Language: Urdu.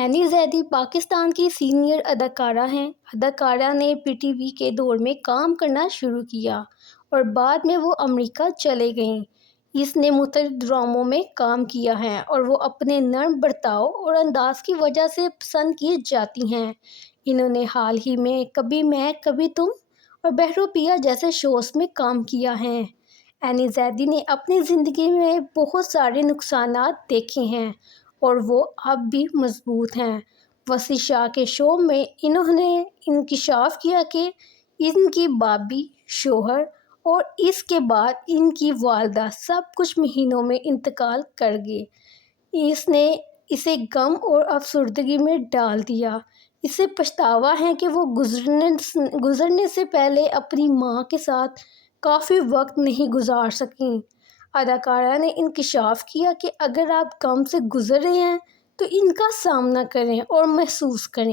اینی زیدی پاکستان کی سینئر اداکارہ ہیں۔ اداکارہ نے پی ٹی وی کے دور میں کام کرنا شروع کیا اور بعد میں وہ امریکہ چلے گئیں۔ اس نے مختلف ڈراموں میں کام کیا ہے اور وہ اپنے نرم برتاؤ اور انداز کی وجہ سے پسند کی جاتی ہیں۔ انہوں نے حال ہی میں کبھی میں کبھی تم اور بہروپیہ جیسے شوز میں کام کیا ہے۔ اینی زیدی نے اپنی زندگی میں بہت سارے نقصانات دیکھے ہیں اور وہ اب بھی مضبوط ہیں۔ وسیع شاہ کے شو میں انہوں نے انکشاف کیا کہ ان کی بھابھی، شوہر اور اس کے بعد ان کی والدہ سب کچھ مہینوں میں انتقال کر گئے۔ اس نے اسے غم اور افسردگی میں ڈال دیا۔ اسے پچھتاوا ہے کہ وہ گزرنے سے پہلے اپنی ماں کے ساتھ کافی وقت نہیں گزار سکیں۔ اداکارہ نے انکشاف کیا کہ اگر آپ غم سے گزر رہے ہیں تو ان کا سامنا کریں اور محسوس کریں۔